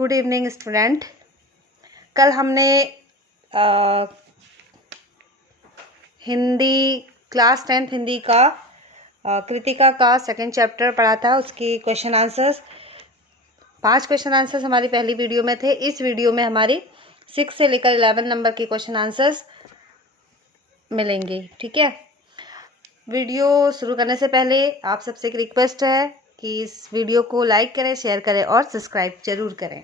Good evening student. कल हमने Hindi class 10th Hindi का कृतिका का सेकंड चैप्टर पढ़ा था। उसकी क्वेश्चन आंसर्स 5 क्वेश्चन आंसर्स हमारी पहली वीडियो में थे। इस वीडियो में हमारी 6 से लेकर 11 नंबर के क्वेश्चन आंसर्स मिलेंगे। ठीक है, वीडियो शुरू करने से पहले आप सबसे एक रिक्वेस्ट है कि इस वीडियो को लाइक करें, शेयर करें और सब्सक्राइब जरूर करें।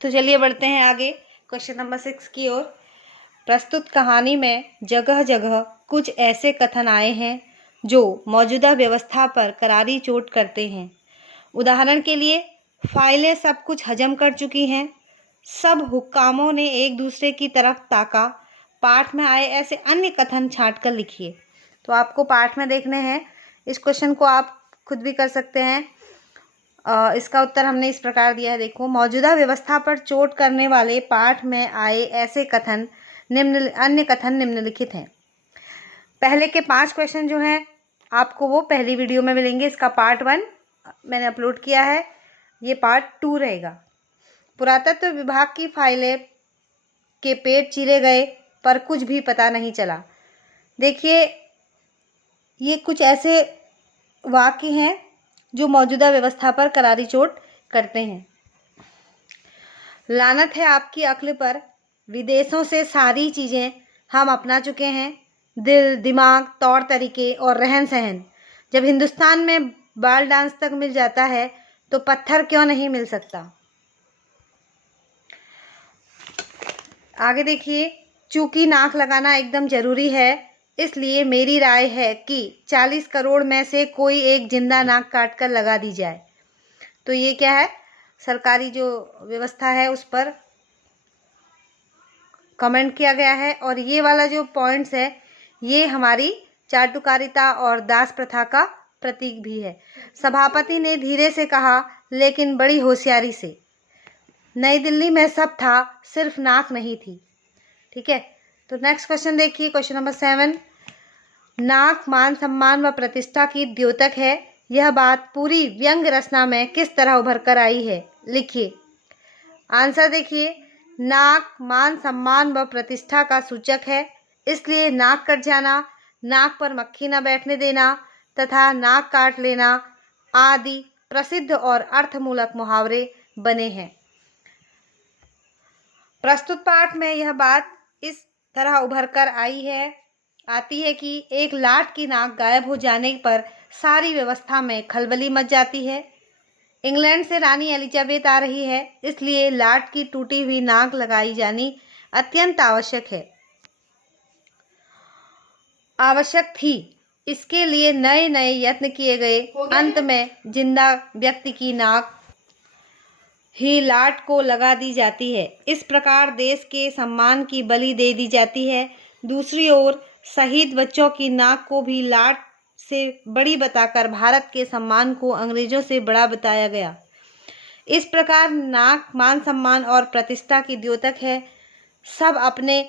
तो चलिए बढ़ते हैं आगे क्वेश्चन नंबर 6 की ओर। प्रस्तुत कहानी में जगह जगह कुछ ऐसे कथन आए हैं जो मौजूदा व्यवस्था पर करारी चोट करते हैं। उदाहरण के लिए, फाइलें सब कुछ हजम कर चुकी हैं। सब हुक्कामों ने एक दूसरे की तरफ ताका। पाठ में आए ऐसे अन्य कथन छांट कर लिखिए। तो आपको पाठ में देखने हैं। इस क्वेश्चन को आप खुद भी कर सकते हैं। इसका उत्तर हमने इस प्रकार दिया है। देखो, मौजूदा व्यवस्था पर चोट करने वाले पाठ में आए ऐसे कथन अन्य कथन निम्नलिखित हैं। पहले के 5 क्वेश्चन जो हैं आपको वो पहली वीडियो में मिलेंगे। इसका पार्ट 1 मैंने अपलोड किया है, ये पार्ट 2 रहेगा। पुरातत्व विभाग की फाइलें के पेट चीरे गए पर कुछ भी पता नहीं चला। देखिए, ये कुछ ऐसे वाक्य हैं जो मौजूदा व्यवस्था पर करारी चोट करते हैं। लानत है आपकी अक्ल पर, विदेशों से सारी चीज़ें हम अपना चुके हैं। दिल, दिमाग, तौर तरीके और रहन सहन। जब हिंदुस्तान में बाल डांस तक मिल जाता है तो पत्थर क्यों नहीं मिल सकता। आगे देखिए, चूंकि नाक लगाना एकदम जरूरी है, इसलिए मेरी राय है कि 40 करोड़ में से कोई एक जिंदा नाक काट कर लगा दी जाए। तो ये क्या है, सरकारी जो व्यवस्था है उस पर कमेंट किया गया है। और ये वाला जो पॉइंट्स है ये हमारी चाटुकारिता और दास प्रथा का प्रतीक भी है। सभापति ने धीरे से कहा लेकिन बड़ी होशियारी से। नई दिल्ली में सब था, सिर्फ नाक नहीं थी। ठीक है, तो नेक्स्ट क्वेश्चन देखिए, क्वेश्चन नंबर 7। नाक मान सम्मान व प्रतिष्ठा की द्योतक है। यह बात पूरी व्यंग रचना में किस तरह उभर कर आई है, लिखिए। आंसर देखिए, नाक मान सम्मान व प्रतिष्ठा का सूचक है, इसलिए नाक कट जाना, नाक पर मक्खी न बैठने देना तथा नाक काट लेना आदि प्रसिद्ध और अर्थमूलक मुहावरे बने हैं। प्रस्तुत पाठ में यह बात इस तरह उभर कर आती है कि एक लाट की नाक गायब हो जाने पर सारी व्यवस्था में खलबली मच जाती है। इंग्लैंड से रानी एलिजाबेथ आ रही है, इसलिए लाट की टूटी हुई नाक लगाई जानी अत्यंत आवश्यक थी। इसके लिए नए नए यत्न किए गए। अंत में जिंदा व्यक्ति की नाक ही लाट को लगा दी जाती है। इस प्रकार देश के सम्मान की बलि दे दी जाती है। दूसरी ओर शहीद बच्चों की नाक को भी लाट से बड़ी बताकर भारत के सम्मान को अंग्रेजों से बड़ा बताया गया। इस प्रकार नाक मान सम्मान और प्रतिष्ठा की द्योतक है। सब अपने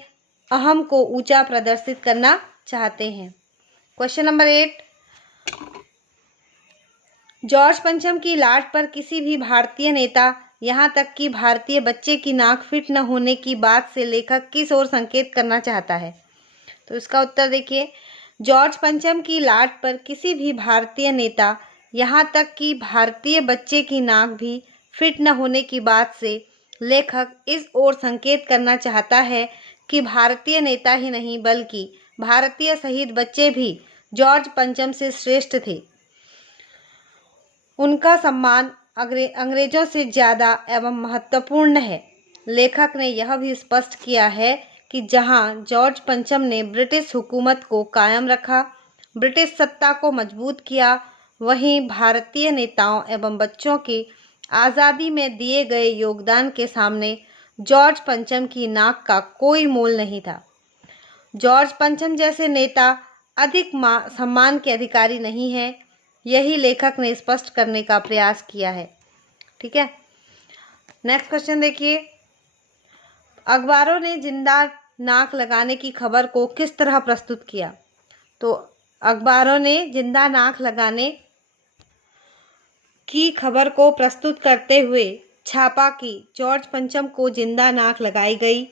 अहम को ऊंचा प्रदर्शित करना चाहते हैं। Question number 8। जॉर्ज पंचम की लाट पर किसी भी भारतीय नेता, यहाँ तक कि भारतीय बच्चे की नाक फिट न होने की बात से लेखक किस ओर संकेत करना चाहता है। तो इसका उत्तर देखिए, जॉर्ज पंचम की लाट पर किसी भी भारतीय नेता, यहाँ तक कि भारतीय बच्चे की नाक भी फिट न होने की बात से लेखक इस ओर संकेत करना चाहता है कि भारतीय नेता ही नहीं बल्कि भारतीय शहीद बच्चे भी जॉर्ज पंचम से श्रेष्ठ थे। उनका सम्मान अंग्रेजों से ज़्यादा एवं महत्वपूर्ण है। लेखक ने यह भी स्पष्ट किया है कि जहां जॉर्ज पंचम ने ब्रिटिश हुकूमत को कायम रखा, ब्रिटिश सत्ता को मजबूत किया, वहीं भारतीय नेताओं एवं बच्चों के आज़ादी में दिए गए योगदान के सामने जॉर्ज पंचम की नाक का कोई मोल नहीं था। जॉर्ज पंचम जैसे नेता अधिक सम्मान के अधिकारी नहीं है, यही लेखक ने स्पष्ट करने का प्रयास किया है। ठीक है, नेक्स्ट क्वेश्चन देखिए। अखबारों ने जिंदा नाक लगाने की खबर को किस तरह प्रस्तुत किया। तो अखबारों ने जिंदा नाक लगाने की खबर को प्रस्तुत करते हुए छापा कि जॉर्ज पंचम को जिंदा नाक लगाई गई,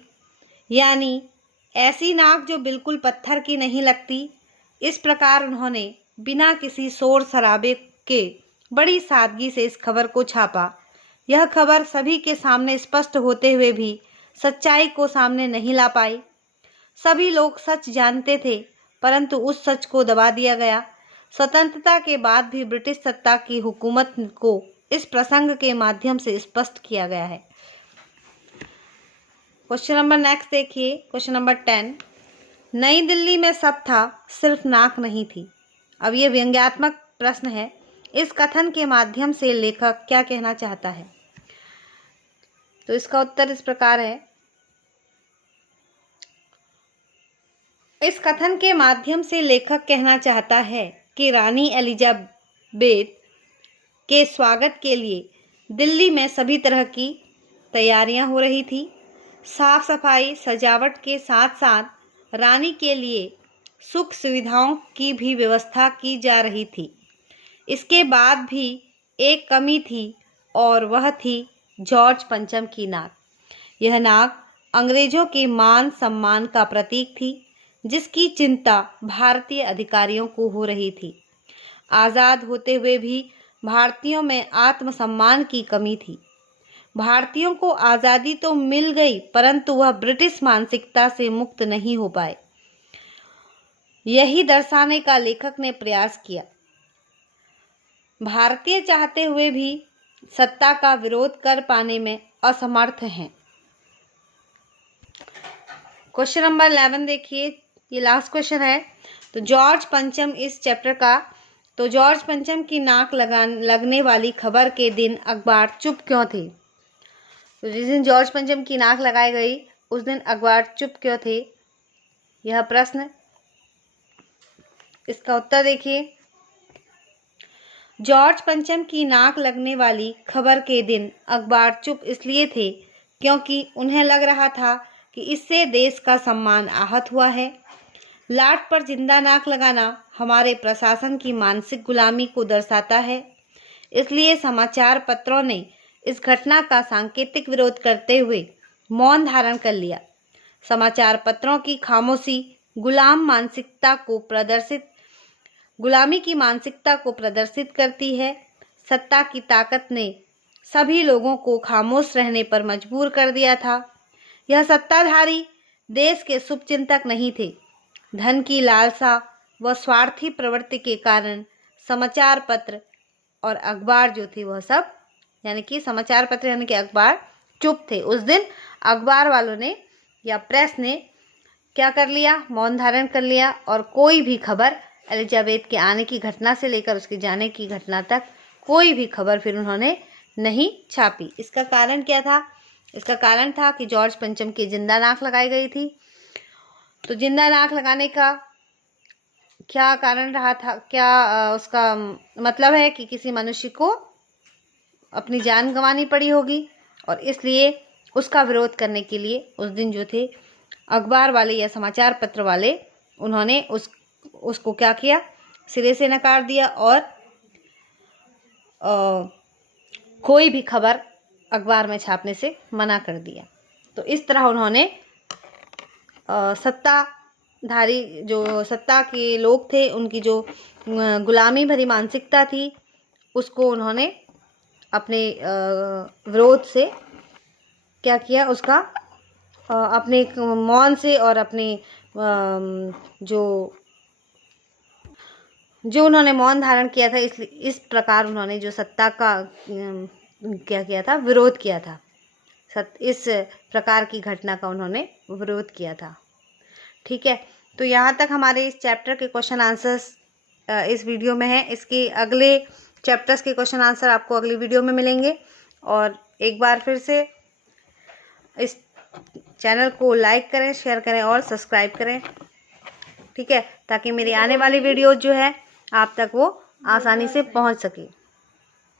यानी ऐसी नाक जो बिल्कुल पत्थर की नहीं लगती। इस प्रकार उन्होंने बिना किसी शोर शराबे के बड़ी सादगी से इस खबर को छापा। यह खबर सभी के सामने स्पष्ट होते हुए भी सच्चाई को सामने नहीं ला पाई। सभी लोग सच जानते थे, परंतु उस सच को दबा दिया गया। स्वतंत्रता के बाद भी ब्रिटिश सत्ता की हुकूमत को इस प्रसंग के माध्यम से स्पष्ट किया गया है। क्वेश्चन नंबर नेक्स्ट देखिए, क्वेश्चन नंबर 10। नई दिल्ली में सब था, सिर्फ नाक नहीं थी। अब ये व्यंग्यात्मक प्रश्न है। इस कथन के माध्यम से लेखक क्या कहना चाहता है? तो इसका उत्तर इस प्रकार है। इस कथन के माध्यम से लेखक कहना चाहता है कि रानी एलिजाबेथ के स्वागत के लिए दिल्ली में सभी तरह की तैयारियां हो रही थी। साफ सफाई, सजावट के साथ साथ रानी के लिए सुख सुविधाओं की भी व्यवस्था की जा रही थी। इसके बाद भी एक कमी थी और वह थी जॉर्ज पंचम की नाक। यह नाक अंग्रेजों के मान सम्मान का प्रतीक थी, जिसकी चिंता भारतीय अधिकारियों को हो रही थी। आज़ाद होते हुए भी भारतीयों में आत्मसम्मान की कमी थी। भारतीयों को आज़ादी तो मिल गई, परंतु वह ब्रिटिश मानसिकता से मुक्त नहीं हो पाए। यही दर्शाने का लेखक ने प्रयास किया। भारतीय चाहते हुए भी सत्ता का विरोध कर पाने में असमर्थ हैं। क्वेश्चन नंबर 11 देखिए, ये लास्ट क्वेश्चन है। तो जॉर्ज पंचम इस चैप्टर का, तो जॉर्ज पंचम की नाक लगने वाली खबर के दिन अखबार चुप क्यों थे? तो जिस दिन जॉर्ज पंचम की नाक लगाई गई उस दिन अखबार चुप क्यों थे? यह प्रश्न, इसका उत्तर देखिए। जॉर्ज पंचम की नाक लगने वाली खबर के दिन अखबार चुप इसलिए थे क्योंकि उन्हें लग रहा था कि इससे देश का सम्मान आहत हुआ है। लाट पर जिंदा नाक लगाना हमारे प्रशासन की मानसिक गुलामी को दर्शाता है। इसलिए समाचार पत्रों ने इस घटना का सांकेतिक विरोध करते हुए मौन धारण कर लिया। समाचार पत्रों की खामोशी गुलामी की मानसिकता को प्रदर्शित करती है। सत्ता की ताकत ने सभी लोगों को खामोश रहने पर मजबूर कर दिया था। यह सत्ताधारी देश के शुभचिंतक नहीं थे। धन की लालसा व स्वार्थी प्रवृत्ति के कारण समाचार पत्र और अखबार जो थे वह सब, यानी कि समाचार पत्र यानी कि अखबार चुप थे। उस दिन अखबार वालों ने या प्रेस ने क्या कर लिया? मौन धारण कर लिया और कोई भी खबर एलिजाबेथ के आने की घटना से लेकर उसके जाने की घटना तक कोई भी खबर फिर उन्होंने नहीं छापी। इसका कारण क्या था? इसका कारण था कि जॉर्ज पंचम की जिंदा नाक लगाई गई थी। तो जिंदा नाक लगाने का क्या कारण रहा था? क्या उसका मतलब है कि किसी मनुष्य को अपनी जान गंवानी पड़ी होगी और इसलिए उसका विरोध करने के लिए उस दिन जो थे अखबार वाले या समाचार पत्र वाले उन्होंने उसको क्या किया? सिरे से नकार दिया और कोई भी खबर अखबार में छापने से मना कर दिया। तो इस तरह उन्होंने सत्ताधारी जो सत्ता के लोग थे उनकी जो गुलामी भरी मानसिकता थी उसको उन्होंने अपने विरोध से क्या किया? उसका अपने मौन से और अपने जो उन्होंने मौन धारण किया था, इसलिए इस प्रकार उन्होंने जो सत्ता का क्या किया था? विरोध किया था। इस प्रकार की घटना का उन्होंने विरोध किया था। ठीक है, तो यहाँ तक हमारे इस चैप्टर के क्वेश्चन आंसर्स इस वीडियो में है। इसके अगले चैप्टर्स के क्वेश्चन आंसर आपको अगली वीडियो में मिलेंगे। और एक बार फिर से इस चैनल को लाइक करें, शेयर करें और सब्सक्राइब करें। ठीक है, ताकि मेरी आने वाली वीडियो जो है आप तक वो आसानी से पहुंच सके।